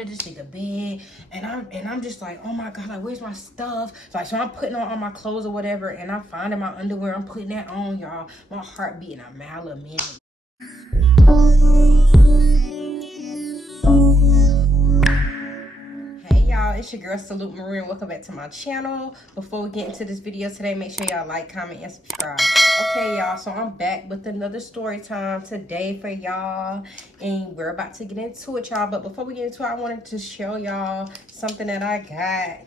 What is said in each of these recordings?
under this nigga bed, and I'm just like, oh my God, like, where's my stuff? So I'm putting on all my clothes or whatever, and I'm finding my underwear. I'm putting that on, y'all. My heart beating a mile a minute. Y'all, it's your girl Salute Marie. Welcome back to my channel. Before we get into this video today, make sure y'all like, comment, and subscribe. Okay, y'all, so I'm back with another story time today for y'all, and we're about to get into it, y'all. But before we get into it, I wanted to show y'all something that I got,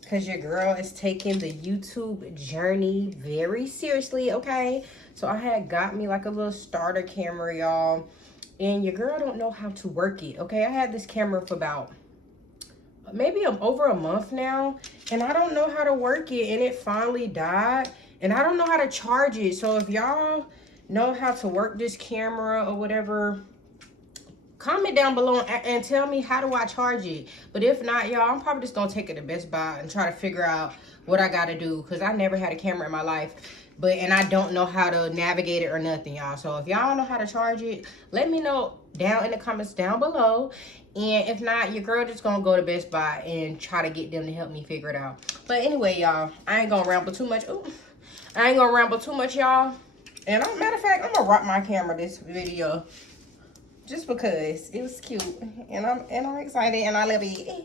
because your girl is taking the YouTube journey very seriously. Okay, so I had got me like a little starter camera, y'all, and your girl don't know how to work it. Okay, I had this camera for about maybe over a month now, and I don't know how to work it, and it finally died, and I don't know how to charge it. So if y'all know how to work this camera or whatever, comment down below and tell me, how do I charge it? But if not, y'all, I'm probably just gonna take it to Best Buy and try to figure out what I gotta do, because I never had a camera in my life, and I don't know how to navigate it or nothing, y'all. So if y'all know how to charge it, let me know down in the comments down below. And if not, your girl just gonna go to Best Buy and try to get them to help me figure it out. But anyway, y'all, I ain't gonna ramble too much. Ooh, I ain't gonna ramble too much, y'all. And matter of fact, I'm gonna rock my camera this video just because it was cute, and I'm excited, and I love it.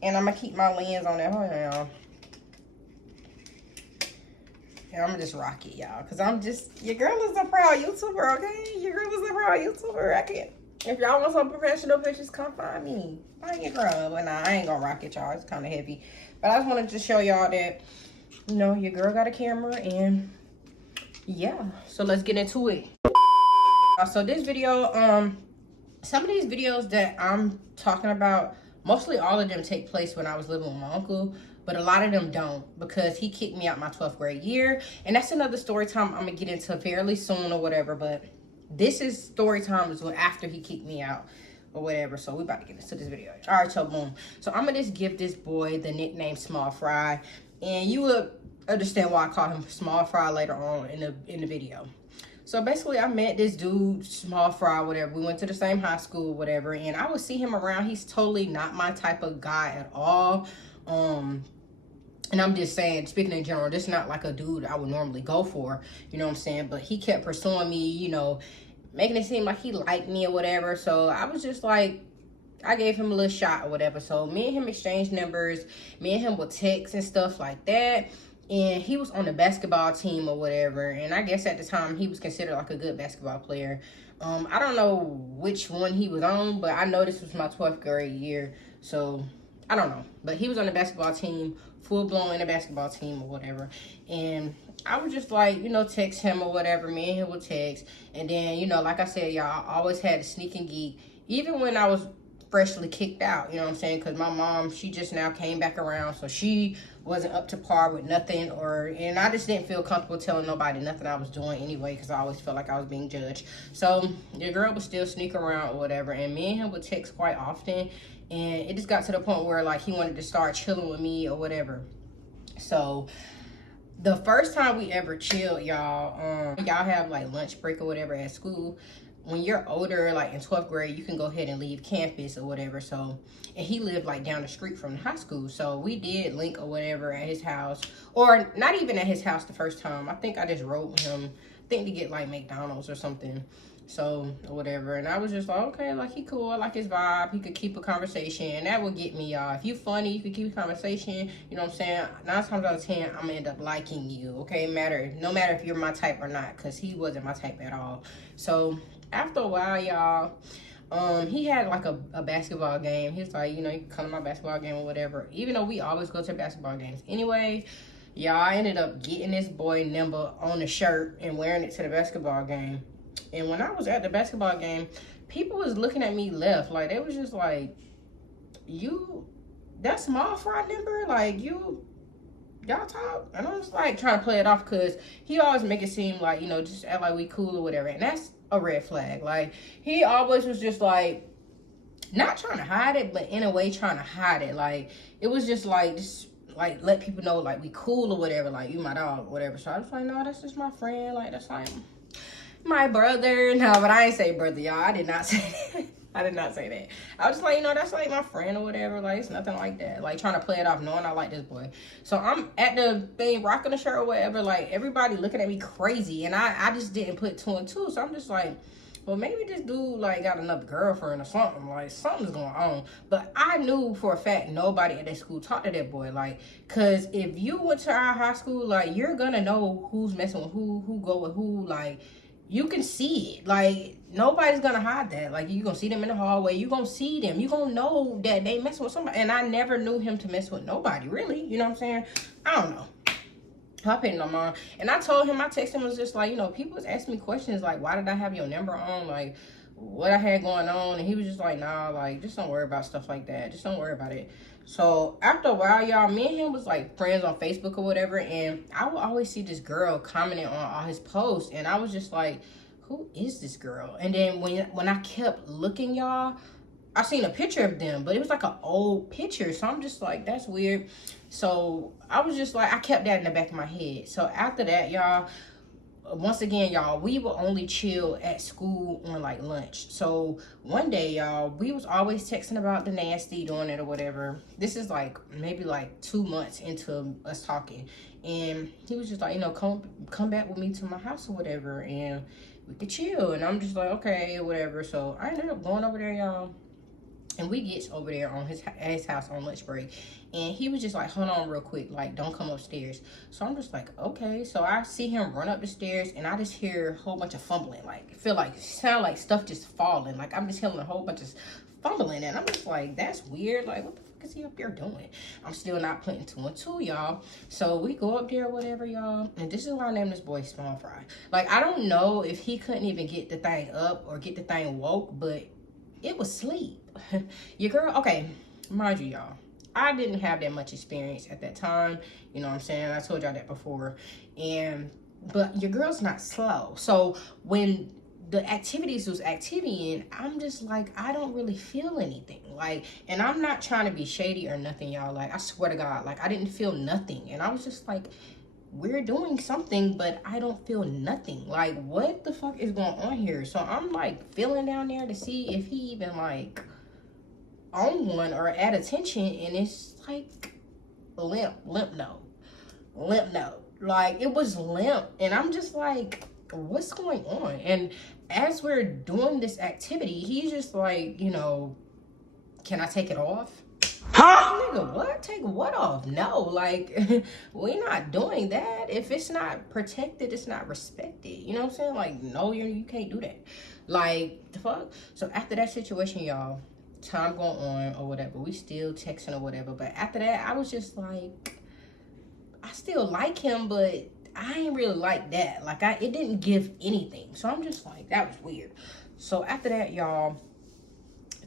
And I'm gonna keep my lens on that. Hold on, y'all. And I'm gonna just rock it, y'all, because your girl is a proud YouTuber, okay? Your girl is a proud YouTuber. I can't. If y'all want some professional pictures, come find me. Find your girl. But nah, I ain't gonna rock it, y'all. It's kind of heavy. But I just wanted to show y'all that, you know, your girl got a camera, and yeah. So let's get into it. So this video, some of these videos that I'm talking about, mostly all of them take place when I was living with my uncle, but a lot of them don't, because he kicked me out my 12th grade year. And that's another story time I'm gonna get into fairly soon or whatever, but this is story time is after he kicked me out or whatever. So we about to get into this video. All right, so boom. So I'm gonna just give this boy the nickname Small Fry, and you will understand why I call him Small Fry later on in the video. So basically, I met this dude, Small Fry, whatever. We went to the same high school, whatever, and I would see him around. He's totally not my type of guy at all. And I'm just saying, speaking in general, this is not like a dude I would normally go for, you know what I'm saying? But he kept pursuing me, you know, making it seem like he liked me or whatever. So I was just like, I gave him a little shot or whatever. So me and him exchanged numbers. Me and him would text and stuff like that. And he was on the basketball team or whatever. And I guess at the time, he was considered like a good basketball player. I don't know which one he was on, but I know this was my 12th grade year. So I don't know. But he was on the basketball team, full-blown in a basketball team or whatever. And I would just, like, you know, text him or whatever. Me and him would text. And then, you know, like I said, y'all, I always had a sneak and geek. Even when I was freshly kicked out, you know what I'm saying? Because my mom, she just now came back around. So she wasn't up to par with nothing. And I just didn't feel comfortable telling nobody nothing I was doing anyway, because I always felt like I was being judged. So your girl would still sneak around or whatever. And me and him would text quite often. And it just got to the point where, like, he wanted to start chilling with me or whatever. So the first time we ever chilled, y'all, y'all have like lunch break or whatever at school. When you're older, like in 12th grade, you can go ahead and leave campus or whatever. So, and he lived like down the street from the high school. So we did link or whatever at his house, or not even at his house the first time. I think I just rode him, I think to get like McDonald's or something. So, or whatever. And I was just like, okay, like, he cool. I like his vibe. He could keep a conversation. And that would get me, y'all. If you funny, you could keep a conversation. You know what I'm saying? 9 times out of 10, I'm going to end up liking you. Okay? No matter if you're my type or not. Because he wasn't my type at all. So, after a while, y'all, he had, like, a basketball game. He was like, you know, you can come to my basketball game or whatever. Even though we always go to basketball games. Anyway, y'all, I ended up getting this boy number on the shirt and wearing it to the basketball game. And when I was at the basketball game, people was looking at me left. Like, they was just like, that Small Fry number? Like, y'all talk? And I was like trying to play it off, because he always make it seem like, you know, just act like we cool or whatever. And that's a red flag. Like, he always was just like, not trying to hide it, but in a way trying to hide it. Like, it was just like, let people know, like, we cool or whatever. Like, you my dog or whatever. So I was like, no, that's just my friend. Like, that's like my brother. No, but I ain't say brother, y'all. I did not say that. I did not say that. I was just like, you know, that's like my friend or whatever. Like, it's nothing like that. Like, trying to play it off knowing I like this boy. So I'm at the thing, rocking the shirt or whatever. Like, everybody looking at me crazy. And I just didn't put two and two. So I'm just like, well, maybe this dude, like, got another girlfriend or something. Like, something's going on. But I knew for a fact nobody at that school talked to that boy. Like, because if you went to our high school, like, you're going to know who's messing with who go with who. Like, you can see it. Like, nobody's gonna hide that. Like, you gonna see them in the hallway. You gonna see them. You gonna know that they messing with somebody. And I never knew him to mess with nobody, really. You know what I'm saying? I don't know. I paid no mind. And I told him, I texted him, was just like, you know, people was asking me questions like, why did I have your number on? Like, what I had going on. And he was just like, nah, like, just don't worry about stuff like that. Just don't worry about it. So after a while, y'all, me and him was like friends on Facebook or whatever. And I would always see this girl commenting on all his posts. And I was just like, who is this girl? And then when I kept looking, y'all, I seen a picture of them, but it was like an old picture. So I'm just like, that's weird. So I was just like, I kept that in the back of my head. So after that, y'all, once again, y'all, we would only chill at school on like lunch. So one day, y'all, we was always texting about the nasty, doing it or whatever. This is like maybe like 2 months into us talking. And he was just like, you know, come back with me to my house or whatever, and we could chill. And I'm just like, okay, whatever. So I ended up going over there, y'all. And we get over there on his house on lunch break. And he was just like, hold on real quick. Like, don't come upstairs. So I'm just like, okay. So I see him run up the stairs. And I just hear a whole bunch of fumbling. Like, sound like stuff just falling. Like, I'm just hearing a whole bunch of fumbling. And I'm just like, that's weird. Like, what the fuck is he up there doing? I'm still not putting two and two, y'all. So we go up there, whatever, y'all. And this is why I named this boy Small Fry. Like, I don't know if he couldn't even get the thing up or get the thing woke. But it was sleep. Your girl, okay, mind you, y'all, I didn't have that much experience at that time. You know what I'm saying? I told y'all that before. But your girl's not slow. So when the activities was activitying, I'm just like, I don't really feel anything. Like, and I'm not trying to be shady or nothing, y'all. Like, I swear to God, like, I didn't feel nothing. And I was just like, we're doing something, but I don't feel nothing. Like, what the fuck is going on here? So I'm like feeling down there to see if he even like on one or at attention, and it's like limp no. Like, it was limp, and I'm just like, what's going on? And as we're doing this activity, he's just like, you know, can I take it off? Huh? Nigga, what? Take what off? No, like, we're not doing that. If it's not protected, it's not respected. You know what I'm saying? Like, no, you can't do that. Like, the fuck? So after that situation, y'all, time going on or whatever, we still texting or whatever. But after that, I was just like, I still like him, but I ain't really like that. Like, it didn't give anything. So I'm just like, that was weird. So after that, y'all,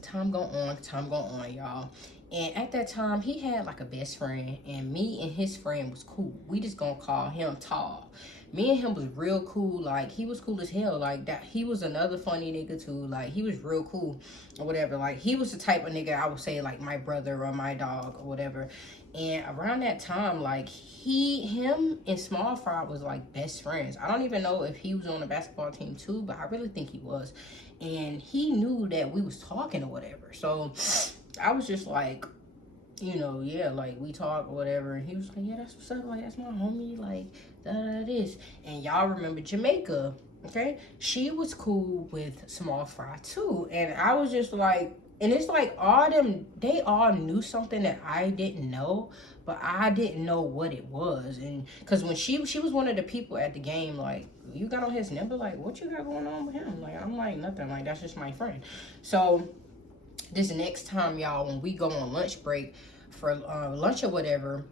time go on, y'all. And at that time, he had like a best friend, and me and his friend was cool. We just gonna call him Tall. Me and him was real cool. Like, he was cool as hell. Like, that, he was another funny nigga too. Like, he was real cool or whatever. Like, he was the type of nigga I would say like my brother or my dog or whatever. And around that time, like, him and Small Fry was like best friends. I don't even know if he was on the basketball team too, but I really think he was. And he knew that we was talking or whatever. So I was just like, you know, yeah, like, we talk or whatever. And he was like, yeah, that's what's up. Like, that's my homie. Like, this. And y'all remember Jamaica, okay? She was cool with Small Fry too. And I was just like, and it's like they all knew something that I didn't know, but I didn't know what it was. And because when she was one of the people at the game, like, you got on his number, like, what you got going on with him? Like, I'm like, nothing. Like, that's just my friend. So this next time, y'all, when we go on lunch break for lunch or whatever,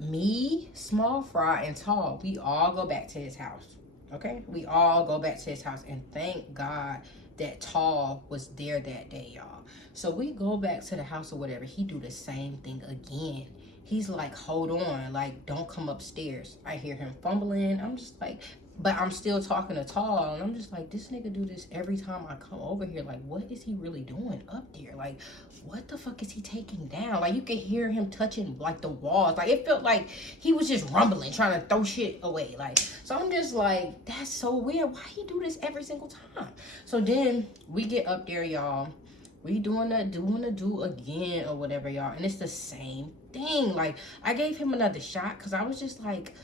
me, Small Fry, and Tall, we all go back to his house. Okay? We all go back to his house, and thank God that Tall was there that day, y'all. So we go back to the house or whatever. He do the same thing again. He's like, hold on, like, don't come upstairs. I hear him fumbling. I'm just like, But I'm still talking to Tall, and I'm just like, this nigga do this every time I come over here. Like, what is he really doing up there? Like, what the fuck is he taking down? Like, you could hear him touching, like, the walls. Like, it felt like he was just rumbling, trying to throw shit away. Like, so I'm just like, that's so weird. Why he do this every single time? So then we get up there, y'all. We doing the do again or whatever, y'all. And it's the same thing. Like, I gave him another shot because I was just like...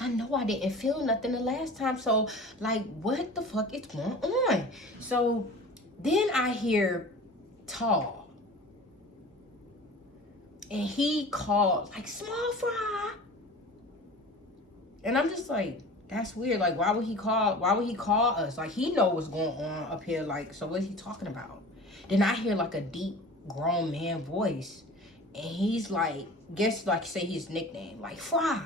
I know I didn't feel nothing the last time. So, like, what the fuck is going on? So, then I hear Tall. And he called, like, small fry. And I'm just like, that's weird. Like, why would he call us? Like, he know what's going on up here. Like, so what is he talking about? Then I hear, like, a deep, grown man voice. And he's like, guess, like, say his nickname. Like, Fry.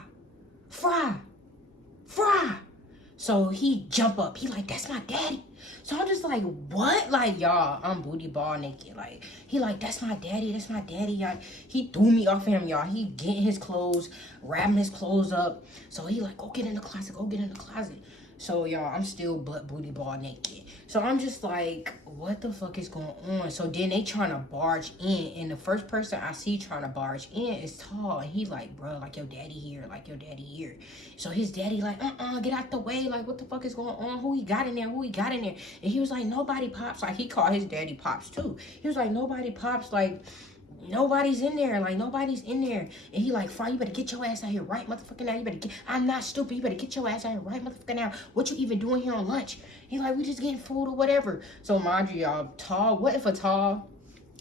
So he jump up. He like, that's my daddy. So I'm just like, what? Like, y'all, I'm booty ball naked. Like, he like, that's my daddy. Y'all. He threw me off him, y'all. He getting his clothes, wrapping his clothes up. So he like, go get in the closet. So, y'all, I'm still butt booty ball naked. So I'm just like, what the fuck is going on? So then they trying to barge in. And the first person I see trying to barge in is Tall. And he like, bro, like, your daddy here. So his daddy like, get out the way. Like, what the fuck is going on? Who he got in there? And he was like, nobody Pops. Like, he called his daddy Pops too. He was like, nobody Pops. Like, nobody's in there. And he like, Fry, you better get your ass out here right motherfucking now. I'm not stupid. You better get your ass out here right motherfucking now. What you even doing here on lunch? He like, we just getting food or whatever. So mind you, y'all, Tall, what if a Tall,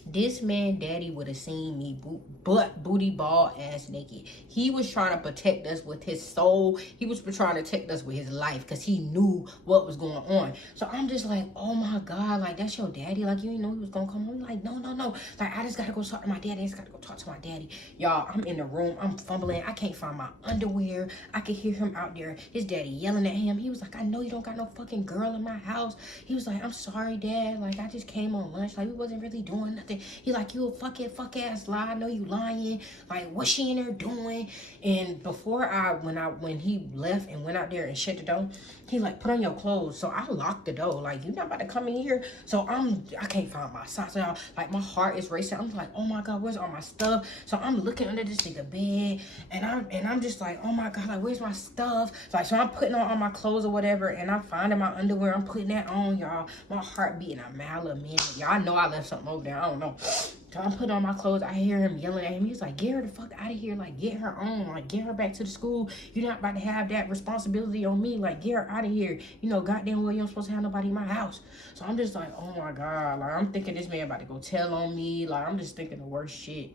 this man daddy would have seen me booty ball ass naked. He was trying to protect us with his soul. He was trying to protect us with his life because he knew what was going on. So I'm just like, oh my God, like, that's your daddy? Like, you didn't know he was gonna come home? Like, no. Like, I just gotta go talk to my daddy. Y'all, I'm in the room. I'm fumbling. I can't find my underwear. I can hear him out there. His daddy yelling at him. He was like, I know you don't got no fucking girl in my house. He was like, I'm sorry, Dad. Like, I just came on lunch. Like, we wasn't really doing nothing. He like, you a fuck ass lie. I know you lying. Like, what's she in there doing? And before when he left and went out there and shut the door, he like, put on your clothes. So I locked the door. Like, you're not about to come in here. So I can't find my socks. Y'all. Like, my heart is racing. I'm like, oh my God, where's all my stuff? So I'm looking under this nigga bed, and I'm just like, oh my God, like, where's my stuff? So I'm putting on all my clothes or whatever, and I'm finding my underwear. I'm putting that on, y'all. My heart beating a mile a minute. Y'all know I left something over there. I don't know. So I'm putting on my clothes. I hear him yelling at him. He's like, get her the fuck out of here. Like, get her on. Like, get her back to the school. You're not about to have that responsibility on me. Like, get her out of here. You know, goddamn well, you don't supposed to have nobody in my house. So I'm just like, oh my God. Like, I'm thinking this man about to go tell on me. Like, I'm just thinking the worst shit.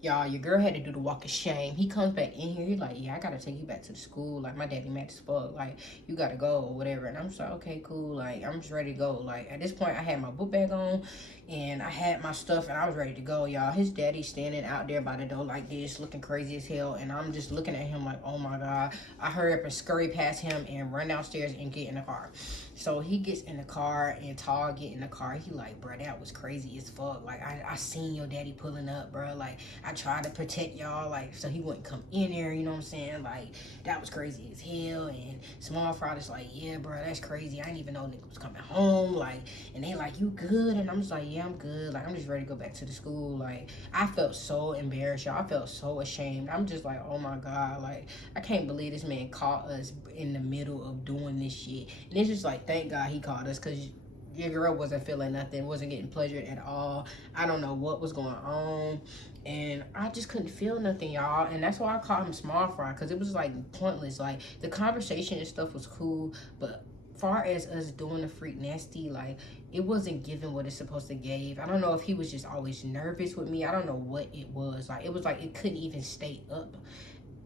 Y'all, your girl had to do the walk of shame. He comes back in here. He's like, yeah, I got to take you back to the school. Like, my daddy mad as fuck. Like, you got to go or whatever. And I'm just like, okay, cool. Like, I'm just ready to go. Like, at this point, I had my book bag on. And I had my stuff. And I was ready to go, y'all. His daddy standing out there by the door like this, looking crazy as hell. And I'm just looking at him like, oh, my God. I hurry up and scurry past him and run downstairs and get in the car. So he gets in the car and Tall get in the car. He like, bro, that was crazy as fuck. Like, I seen your daddy pulling up, bro. Like, I tried to protect y'all, like, so he wouldn't come in there, you know what I'm saying? Like, that was crazy as hell. And Small Fry is like, yeah, bro, that's crazy. I didn't even know nigga was coming home. Like, and they like, you good? And I'm just like, yeah, I'm good. Like, I'm just ready to go back to the school. Like, I felt so embarrassed, y'all. I felt so ashamed. I'm just like, oh my God. Like, I can't believe this man caught us in the middle of doing this shit. And it's just like, thank God he caught us, because your girl wasn't feeling nothing, wasn't getting pleasured at all. I don't know what was going on. And I just couldn't feel nothing, y'all. And that's why I called him Small Fry, because it was like pointless. Like, the conversation and stuff was cool, but far as us doing the freak nasty, like, it wasn't giving what it's supposed to give. I don't know if he was just always nervous with me. I don't know what it was. Like, it was like it couldn't even stay up.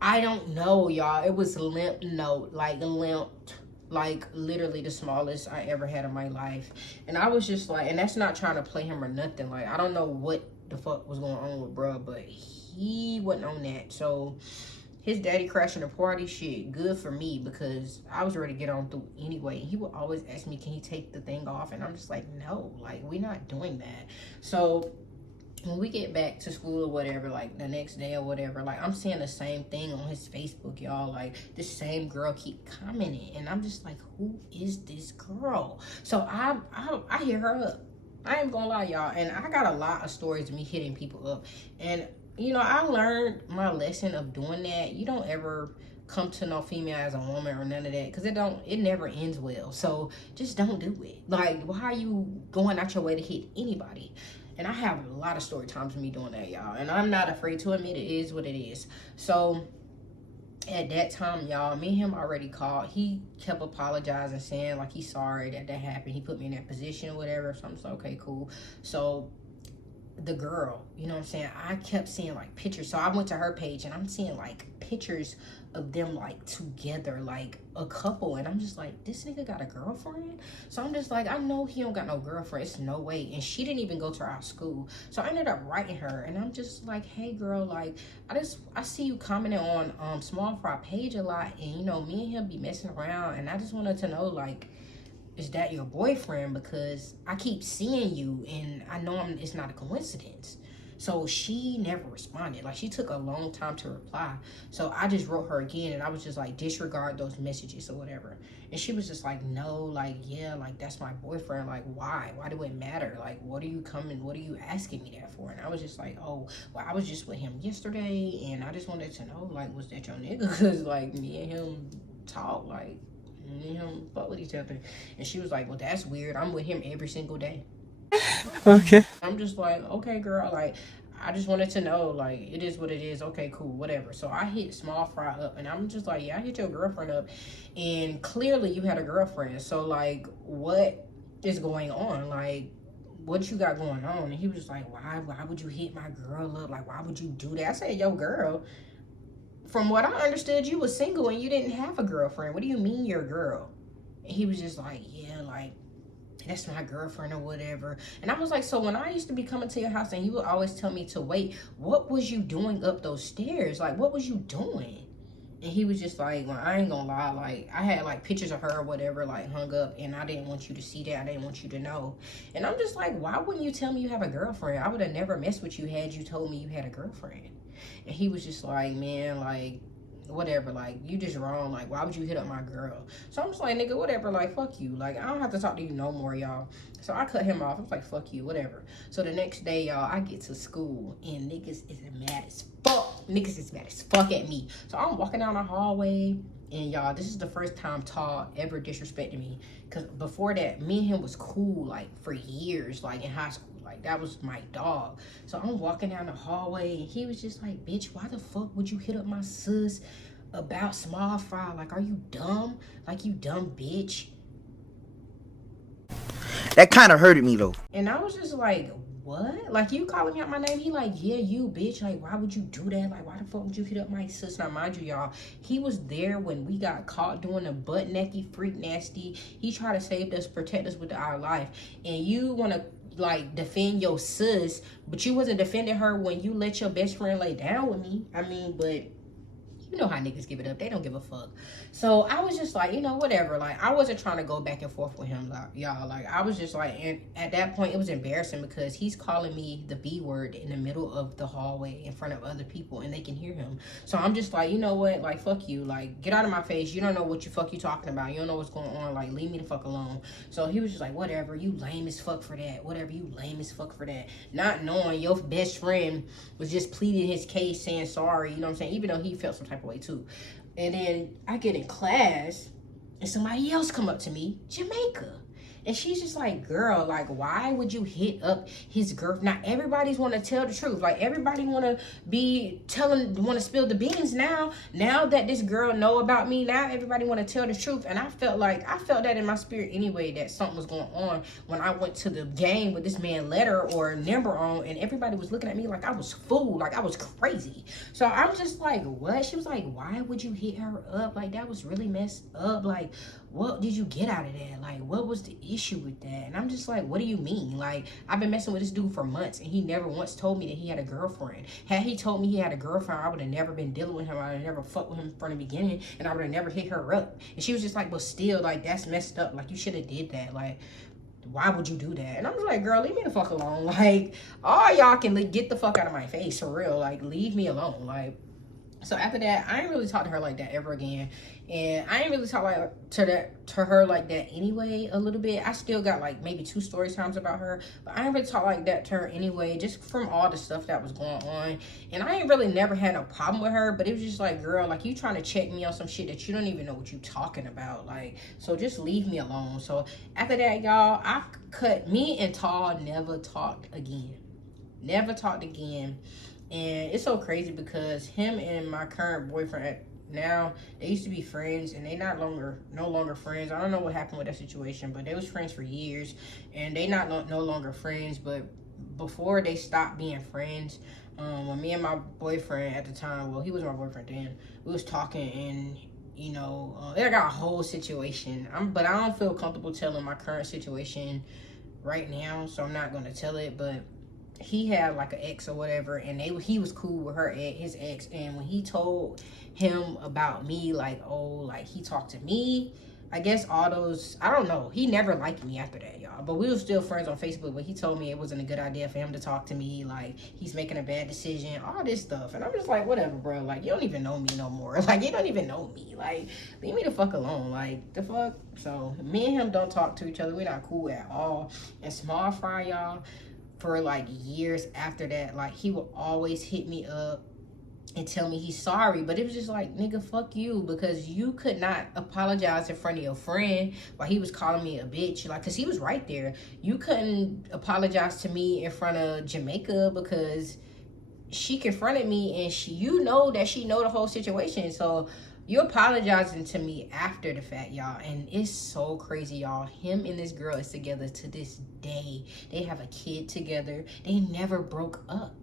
I don't know, y'all. It was limp note, like limped. Like, literally the smallest I ever had in my life. And I was just like, and that's not trying to play him or nothing. Like, I don't know what the fuck was going on with bruh, but he wasn't on that. So his daddy crashing the party, shit, good for me, because I was ready to get on through anyway. He would always ask me, can he take the thing off? And I'm just like, no, like, we're not doing that. So when we get back to school or whatever, like the next day or whatever, like I'm seeing the same thing on his Facebook, y'all. Like the same girl keep commenting, and I'm just like, who is this girl? So I hear her up. I ain't gonna lie, y'all, and I got a lot of stories of me hitting people up, and you know, I learned my lesson of doing that. You don't ever come to no female as a woman or none of that, because it never ends well. So just don't do it. Like, why are you going out your way to hit anybody? And I have a lot of story times of me doing that, y'all, and I'm not afraid to admit it is what it is. So at that time, y'all, me and him already called. He kept apologizing, saying like he's sorry that happened. He put me in that position or whatever. So I'm like, okay, cool. So the girl, you know what I'm saying, I kept seeing like pictures. So I went to her page and I'm seeing like pictures of them like together, like a couple, and I'm just like, this nigga got a girlfriend? So I'm just like, I know he don't got no girlfriend, it's no way. And she didn't even go to our school. So I ended up writing her, and I'm just like, hey girl, like I see you commenting on Small Fry page a lot, and you know, me and him be messing around, and I just wanted to know, like, is that your boyfriend? Because I keep seeing you, and I know it's not a coincidence. So she never responded. Like, she took a long time to reply. So I just wrote her again, and I was just like, disregard those messages or whatever. And she was just like, no, like, yeah, like, that's my boyfriend. Like, why? Why do it matter? Like, what are you asking me that for? And I was just like, oh, well, I was just with him yesterday, and I just wanted to know, like, was that your nigga? Because, like, me and him talk, like, me and him fuck with each other. And she was like, well, that's weird. I'm with him every single day. Okay. I'm just like, okay, girl, like, I just wanted to know, like, it is what it is. Okay, cool, whatever. So I hit Small Fry up, and I'm just like, yeah, I hit your girlfriend up, and clearly you had a girlfriend. So, like, what is going on? Like, what you got going on? And he was just like, why would you hit my girl up? Like, why would you do that? I said, yo, girl, from what I understood, you was single and you didn't have a girlfriend. What do you mean you're a girl? And he was just like, yeah, like, that's my girlfriend or whatever. And I was like, so when I used to be coming to your house and you would always tell me to wait, what was you doing up those stairs? Like, what was you doing? And he was just like, well, I ain't gonna lie, like, I had like pictures of her or whatever, like, hung up, and I didn't want you to see that. I didn't want you to know. And I'm just like, why wouldn't you tell me you have a girlfriend? I would have never messed with you had you told me you had a girlfriend. And he was just like, man, like, whatever, like, you just wrong. Like, why would you hit up my girl? So I'm just like, nigga, whatever, like, fuck you. Like, I don't have to talk to you no more, y'all. So I cut him off. I was like, fuck you, whatever. So the next day, y'all, I get to school, and niggas is mad as fuck. Niggas is mad as fuck at me. So I'm walking down the hallway, and y'all, this is the first time Tall ever disrespected me. Because before that, me and him was cool, like, for years, like, in high school. Like, that was my dog. So I'm walking down the hallway, and he was just like, bitch, why the fuck would you hit up my sis about Small Fry? Like, are you dumb? Like, you dumb bitch. That kind of hurted me, though. And I was just like, what? Like, you calling me out my name? He like, yeah, you, bitch. Like, why would you do that? Like, why the fuck would you hit up my sis? Now, mind you, y'all, he was there when we got caught doing the butt naked freak nasty. He tried to save us, protect us with our life. And you want to, like, defend your sis, but you wasn't defending her when you let your best friend lay down with me. I mean, but you know how niggas give it up. They don't give a fuck. So I was just like, you know, whatever. Like, I wasn't trying to go back and forth with him, like, y'all. Like, I was just like, and at that point, it was embarrassing because he's calling me the B word in the middle of the hallway in front of other people, and they can hear him. So I'm just like, you know what? Like, fuck you. Like, get out of my face. You don't know what you talking about. You don't know what's going on. Like, leave me the fuck alone. So he was just like, whatever. You lame as fuck for that. Whatever. You lame as fuck for that. Not knowing your best friend was just pleading his case, saying sorry. You know what I'm saying? Even though he felt some type of way too. And then I get in class and somebody else come up to me, Jamaica. And she's just like, girl, like, why would you hit up his girl? Now, everybody's want to tell the truth. Like, everybody want to want to spill the beans now. Now that this girl know about me, now everybody want to tell the truth. And I felt that in my spirit anyway, that something was going on when I went to the game with this man letter or number on, and everybody was looking at me like I was fool, like I was crazy. So I'm just like, what? She was like, why would you hit her up? Like, that was really messed up. Like, what did you get out of that? Like, what was the issue with that? And I'm just like, what do you mean? Like, I've been messing with this dude for months, and he never once told me that he had a girlfriend. Had he told me he had a girlfriend, I would have never been dealing with him. I would have never fucked with him from the beginning, and I would have never hit her up. And she was just like, but still, like, that's messed up. Like, you should have did that. Like, why would you do that? And I'm just like, girl, leave me the fuck alone. Like, all y'all can get the fuck out of my face, for real. Like, leave me alone. Like, so after that, I ain't really talk to her like that ever again. And I ain't really talk like to her like that anyway a little bit. I still got like maybe 2 story times about her, but I ain't really talk like that to her anyway, just from all the stuff that was going on. And I ain't really never had no problem with her, but it was just like, girl, like, you trying to check me on some shit that you don't even know what you talking about. Like, so just leave me alone. So after that, y'all, I cut, me and Tall never talked again. Never talked again. And it's so crazy because him and my current boyfriend now, they used to be friends, and they no longer friends. I don't know what happened with that situation, but they was friends for years, and they no longer friends. But before they stopped being friends, when me and my boyfriend at the time, well, he was my boyfriend then, we was talking, and you know, they got a whole situation. But I don't feel comfortable telling my current situation right now, so I'm not gonna tell it. But he had like an ex or whatever, and he was cool with his ex. And when he told him about me, like, oh, like, he talked to me, I guess all those, I don't know, he never liked me after that, y'all. But we were still friends on Facebook. But he told me it wasn't a good idea for him to talk to me, like, he's making a bad decision, all this stuff. And I'm just like, whatever, bro. Like, you don't even know me no more. Like, you don't even know me. Like, leave me the fuck alone. Like, the fuck. So me and him don't talk to each other. We're not cool at all. And Small Fry, y'all, for like years after that, like, he would always hit me up and tell me he's sorry. But it was just like, nigga, fuck you, because you could not apologize in front of your friend while he was calling me a bitch. Like, because he was right there. You couldn't apologize to me in front of Jamaica because she confronted me, and you know that she know the whole situation. So you apologizing to me after the fact, y'all. And it's so crazy, y'all. Him and this girl is together to this day. They have a kid together. They never broke up.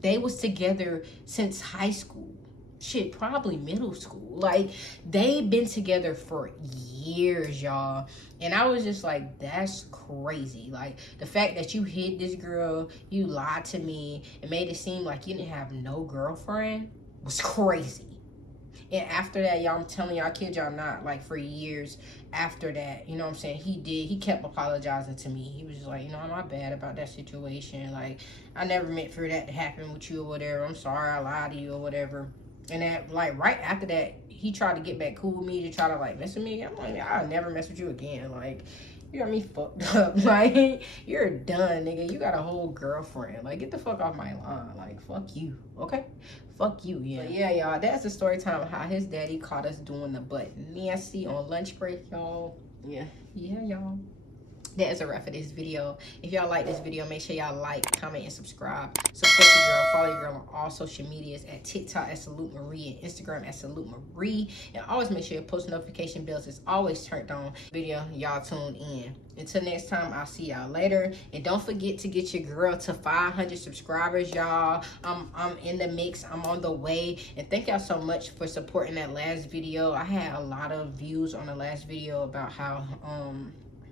They was together since high school. Shit, probably middle school. Like, they've been together for years, y'all. And I was just like, that's crazy. Like, the fact that you hid this girl, you lied to me, and made it seem like you didn't have no girlfriend was crazy. And after that, y'all, I'm telling y'all, I kid y'all not, like, for years after that, you know what I'm saying, he kept apologizing to me. He was just like, you know, I'm not bad about that situation. Like, I never meant for that to happen with you or whatever. I'm sorry I lied to you or whatever. And that, like, right after that, he tried to get back cool with me to try to, like, mess with me. I'm like, I'll never mess with you again. Like, you got me fucked up. Like, you're done, nigga. You got a whole girlfriend. Like, get the fuck off my line. Like, fuck you, okay? Fuck you, yeah. But yeah, y'all, that's the story time of how his daddy caught us doing the butt nasty on lunch break, y'all. Yeah, y'all. That is a wrap for this video. If y'all like this video, make sure y'all like, comment, and subscribe. Support your girl. Follow your girl on all social medias at TikTok at Salute Marie and Instagram at Salute Marie. And always make sure your post notification bells is always turned on. Video, y'all tune in. Until next time, I'll see y'all later. And don't forget to get your girl to 500 subscribers, y'all. I'm in the mix. I'm on the way. And thank y'all so much for supporting that last video. I had a lot of views on the last video about how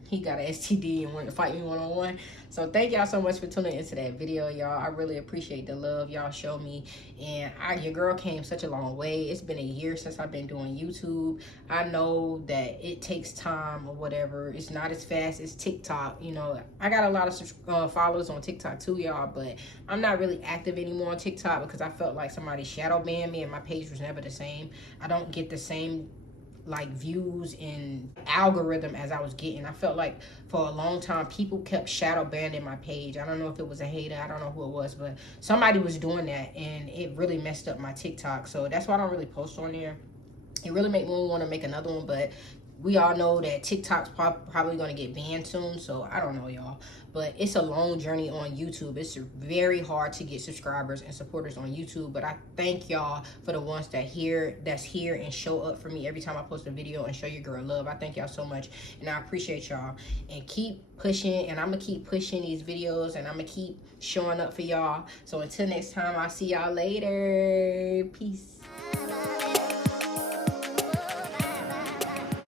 he got an STD and wanted to fight me one-on-one. So thank y'all so much for tuning into that video, y'all. I really appreciate the love y'all show me. And your girl came such a long way. It's been a year since I've been doing YouTube. I know that it takes time or whatever. It's not as fast as TikTok. You know, I got a lot of followers on TikTok too, y'all. But I'm not really active anymore on TikTok because I felt like somebody shadow banned me and my page was never the same. I don't get the same like views and algorithm as I was getting. I felt like for a long time people kept shadow banning my page. I don't know if it was a hater, I don't know who it was, but somebody was doing that and it really messed up my TikTok. So that's why I don't really post on there. It really made me want to make another one, but we all know that TikTok's probably going to get banned soon, so I don't know, y'all. But it's a long journey on YouTube. It's very hard to get subscribers and supporters on YouTube, but I thank y'all for the ones that's here and show up for me every time I post a video and show your girl love. I thank y'all so much, and I appreciate y'all. And keep pushing, and I'm going to keep pushing these videos, and I'm going to keep showing up for y'all. So until next time, I'll see y'all later. Peace.